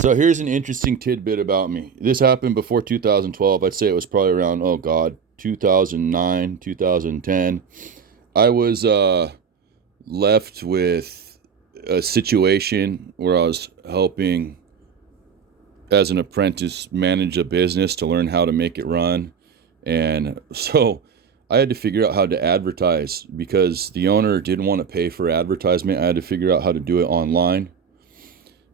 So here's an interesting tidbit about me. This happened before 2012. I'd say it was probably around, oh God, 2009, 2010. I was left with a situation where I was helping as an apprentice manage a business to learn how to make it run. And so I had to figure out how to advertise because the owner didn't want to pay for advertisement. I had to figure out how to do it online.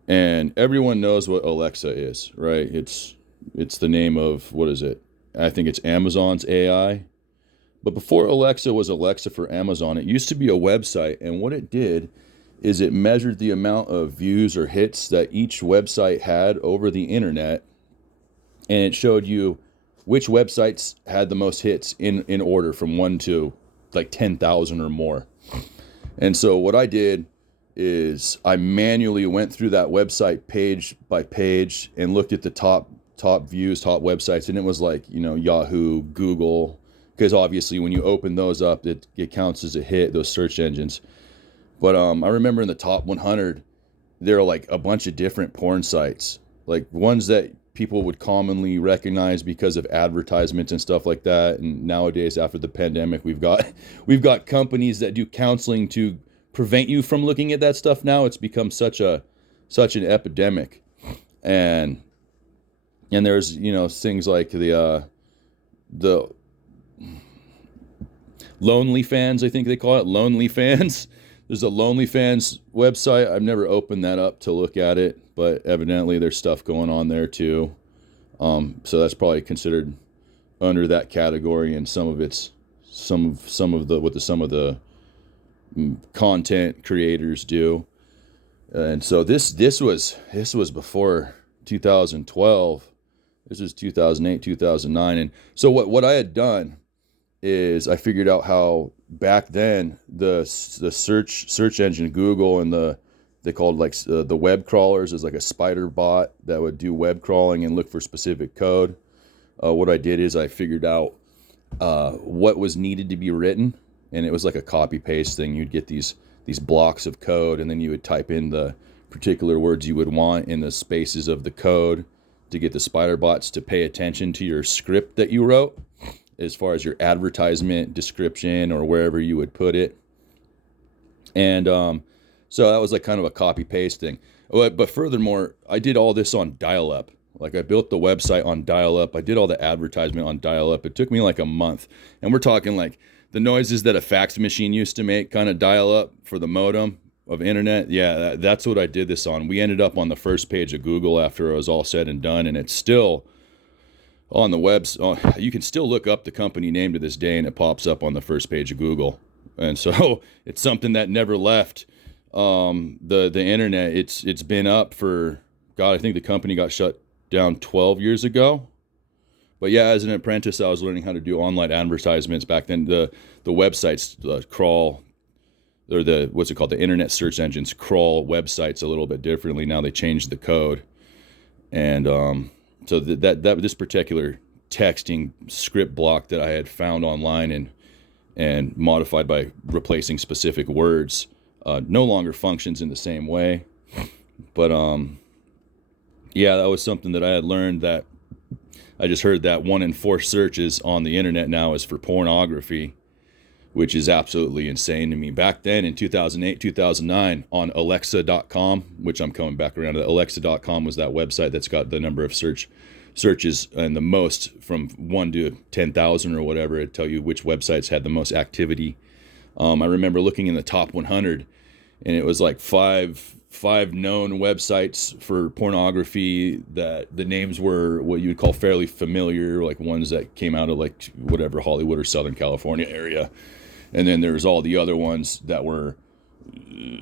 And everyone knows what Alexa is, right? It's the name of, what is it? I think it's Amazon's AI. But before Alexa was Alexa for Amazon, it used to be a website, and what it did is it measured the amount of views or hits that each website had over the internet, and it showed you which websites had the most hits in order from 1 to like 10,000 or more. And so what I did is I manually went through that website page by page and looked at the top views, top websites, and it was like, Yahoo, Google, because obviously when you open those up, it counts as a hit, those search engines. But I remember in the top 100, there are like a bunch of different porn sites, like ones that people would commonly recognize because of advertisements and stuff like that. And nowadays, after the pandemic, we've got companies that do counseling to prevent you from looking at that stuff. Now it's become such an epidemic, and there's things like the Lonely Fans, I think they call it Lonely Fans. There's a Lonely Fans website. I've never opened that up to look at it, but evidently there's stuff going on there too. So that's probably considered under that category, and some of the content creators do. And so this was before 2012. This is 2008, 2009. And so what I had done is I figured out how back then the search engine Google and they called like the web crawlers is like a spider bot that would do web crawling and look for specific code. What I did is I figured out what was needed to be written, and it was like a copy paste thing. You'd get these blocks of code, and then you would type in the particular words you would want in the spaces of the code to get the spider bots to pay attention to your script that you wrote, as far as your advertisement description or wherever you would put it. And so that was like kind of a copy paste thing. But furthermore, I did all this on dial-up. Like I built the website on dial-up. I did all the advertisement on dial-up. It took me like a month. And we're talking like the noises that a fax machine used to make, kind of dial-up for the modem of internet. Yeah, that's what I did this on. We ended up on the first page of Google after it was all said and done, and it's still on the web. You can still look up the company name to this day, and it pops up on the first page of Google. And so it's something that never left the internet. It's been up for, God, I think the company got shut down 12 years ago. But yeah, as an apprentice, I was learning how to do online advertisements back then. The websites crawl, or what's it called? The internet search engines crawl websites a little bit differently. Now they changed the code. And so that this particular texting script block that I had found online and modified by replacing specific words no longer functions in the same way. But yeah, that was something that I had learned, that I just heard that 1 in 4 searches on the internet now is for pornography, which is absolutely insane to me. Back then in 2008, 2009 on Alexa.com, which I'm coming back around to, Alexa.com was that website that's got the number of searches and the most from 1 to 10,000 or whatever. It'd tell you which websites had the most activity. I remember looking in the top 100, and it was like five known websites for pornography that the names were what you would call fairly familiar, like ones that came out of like whatever Hollywood or Southern California area. And then there's all the other ones that were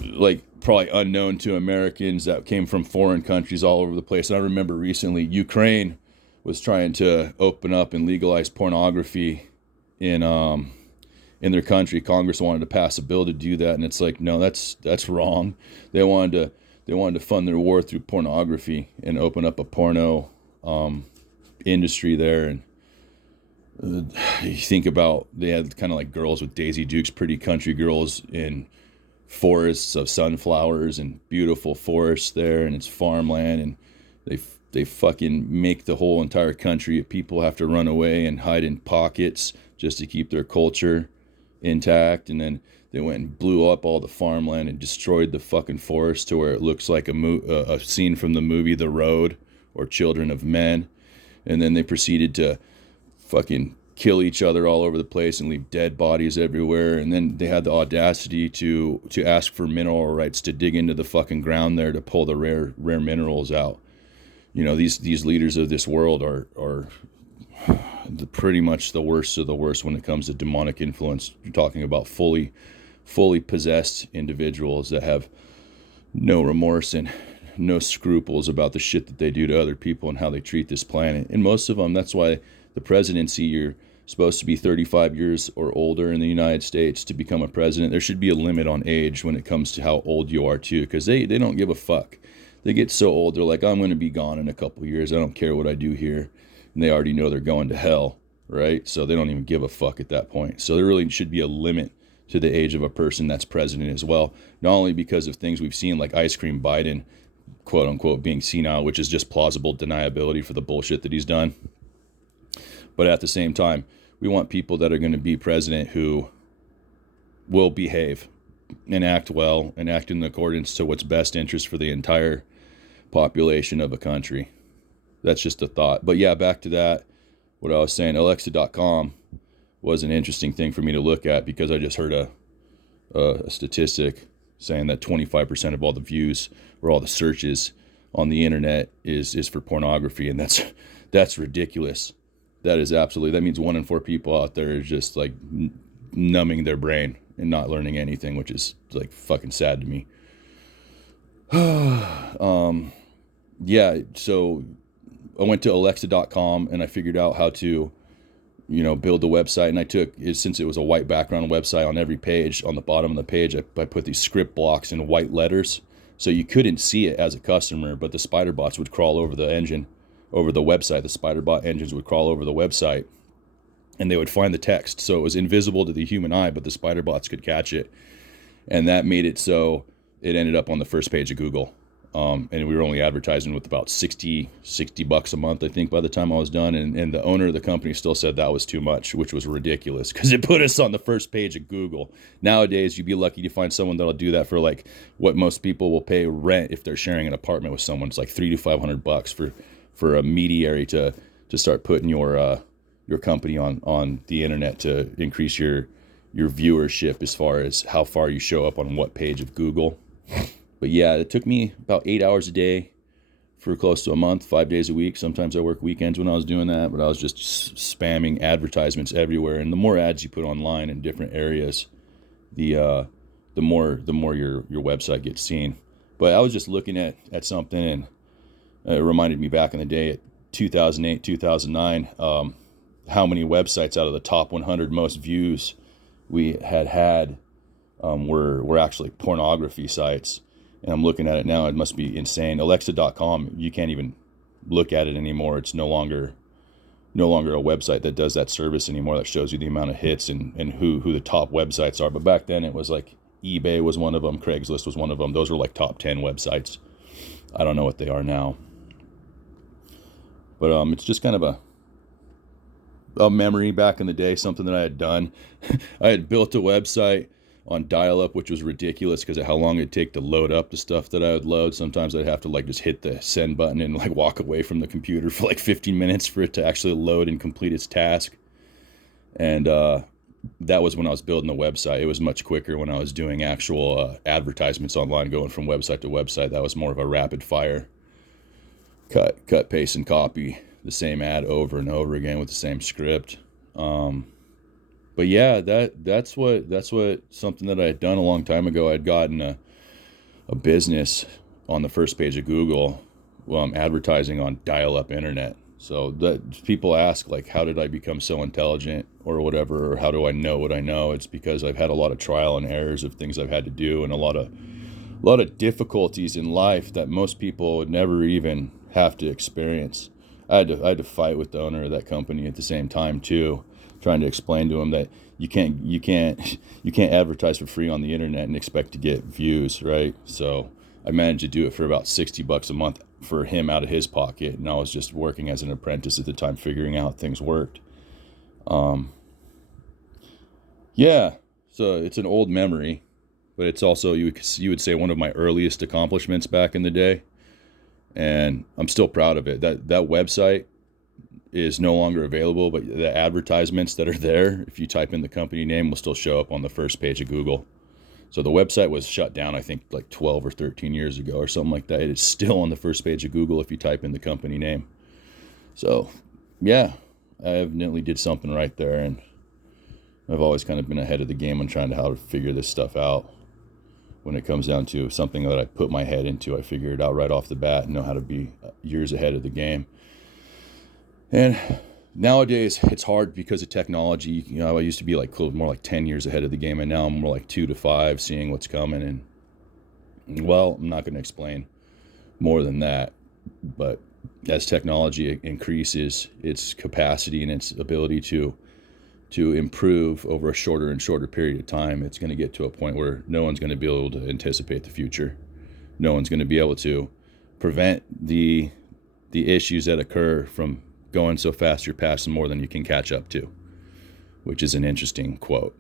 like probably unknown to Americans that came from foreign countries all over the place. And I remember recently Ukraine was trying to open up and legalize pornography in their country. Congress wanted to pass a bill to do that, and it's like, no, that's wrong. They wanted to fund their war through pornography and open up a porno industry there. And you think about, they had kind of like Girls with Daisy Dukes, pretty country girls in forests of sunflowers and beautiful forests there, and it's farmland, and They fucking make the whole entire country, people have to run away and hide in pockets just to keep their culture intact. And then they went and blew up all the farmland and destroyed the fucking forest to where it looks like a scene from the movie The Road or Children of Men. And then they proceeded to fucking kill each other all over the place and leave dead bodies everywhere. And then they had the audacity to ask for mineral rights to dig into the fucking ground there to pull the rare minerals out. You know, these leaders of this world are pretty much the worst of the worst when it comes to demonic influence. You're talking about fully possessed individuals that have no remorse and no scruples about the shit that they do to other people and how they treat this planet. And most of them, that's why the presidency, you're supposed to be 35 years or older in the United States to become a president. There should be a limit on age when it comes to how old you are too, because they don't give a fuck. They get so old, they're like, I'm going to be gone in a couple years. I don't care what I do here. And they already know they're going to hell, right? So they don't even give a fuck at that point. So there really should be a limit to the age of a person that's president as well. Not only because of things we've seen like Ice Cream Biden, quote unquote, being senile, which is just plausible deniability for the bullshit that he's done. But at the same time, we want people that are going to be president who will behave and act well and act in accordance to what's best interest for the entire population of a country. That's just a thought. But yeah, back to that, what I was saying, Alexa.com was an interesting thing for me to look at because I just heard a statistic saying that 25% of all the views or all the searches on the internet is for pornography, and that's ridiculous. That is absolutely, that means 1 in 4 people out there is just like numbing their brain and not learning anything, which is like fucking sad to me. Yeah, so I went to Alexa.com and I figured out how to, build the website. And I took, since it was a white background website, on every page, on the bottom of the page, I put these script blocks in white letters. So you couldn't see it as a customer, but the spider bots would crawl over the engine, over the website. The spider bot engines would crawl over the website and they would find the text. So it was invisible to the human eye, but the spider bots could catch it. And that made it so it ended up on the first page of Google. And we were only advertising with about $60 a month, I think, by the time I was done. And the owner of the company still said that was too much, which was ridiculous because it put us on the first page of Google. Nowadays, you'd be lucky to find someone that'll do that for like what most people will pay rent if they're sharing an apartment with someone. It's like $300 to $500 for a mediary to start putting your company on the internet to increase your viewership as far as how far you show up on what page of Google. But yeah, it took me about 8 hours a day for close to a month, 5 days a week. Sometimes I work weekends when I was doing that, but I was just spamming advertisements everywhere. And the more ads you put online in different areas, the more your website gets seen. But I was just looking at something, and it reminded me back in the day, at 2008, 2009, how many websites out of the top 100 most views we had were actually pornography sites. And I'm looking at it now. It must be insane. Alexa.com, you can't even look at it anymore. It's no longer a website that does that service anymore, that shows you the amount of hits and who the top websites are. But back then it was like eBay was one of them. Craigslist was one of them. Those were like top 10 websites. I don't know what they are now. But it's just kind of a memory back in the day, something that I had done. I had built a website on dial-up, which was ridiculous because of how long it'd take to load up the stuff that I would load. Sometimes I'd have to like just hit the send button and like walk away from the computer for like 15 minutes for it to actually load and complete its task. And that was when I was building the website. It was much quicker when I was doing actual advertisements online, going from website to website. That was more of a rapid fire cut, paste, and copy the same ad over and over again with the same script. But yeah, that's what something that I had done a long time ago. I'd gotten a business on the first page of Google, advertising on dial-up internet. So that people ask, like, how did I become so intelligent or whatever, or how do I know what I know? It's because I've had a lot of trial and errors of things I've had to do, and a lot of difficulties in life that most people would never even have to experience. I had to fight with the owner of that company at the same time too, trying to explain to him that you can't advertise for free on the internet and expect to get views, right? So I managed to do it for about $60 a month for him out of his pocket, and I was just working as an apprentice at the time, figuring out how things worked. Yeah, so it's an old memory, but it's also you would say one of my earliest accomplishments back in the day, and I'm still proud of it. That website is no longer available, but the advertisements that are there, if you type in the company name, will still show up on the first page of Google. So the website was shut down, I think, like 12 or 13 years ago or something like that. It is still on the first page of Google if you type in the company name. So, yeah, I evidently did something right there, and I've always kind of been ahead of the game on trying to how to figure this stuff out. When it comes down to something that I put my head into, I figure it out right off the bat and know how to be years ahead of the game. And nowadays it's hard because of technology. You know, I used to be like more like 10 years ahead of the game, and now I'm more like 2 to 5, seeing what's coming. And well, I'm not going to explain more than that, but as technology increases its capacity and its ability to improve over a shorter and shorter period of time, it's going to get to a point where no one's going to be able to anticipate the future. No one's going to be able to prevent the issues that occur from going so fast you're passing more than you can catch up to, which is an interesting quote.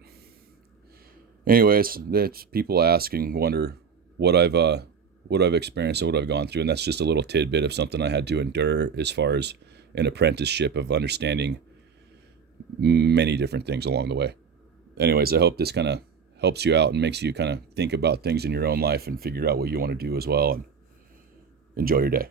Anyways, that's people asking, wonder what I've experienced and what I've gone through, and that's just a little tidbit of something I had to endure as far as an apprenticeship of understanding many different things along the way. Anyways, I hope this kind of helps you out and makes you kind of think about things in your own life and figure out what you want to do as well, and enjoy your day.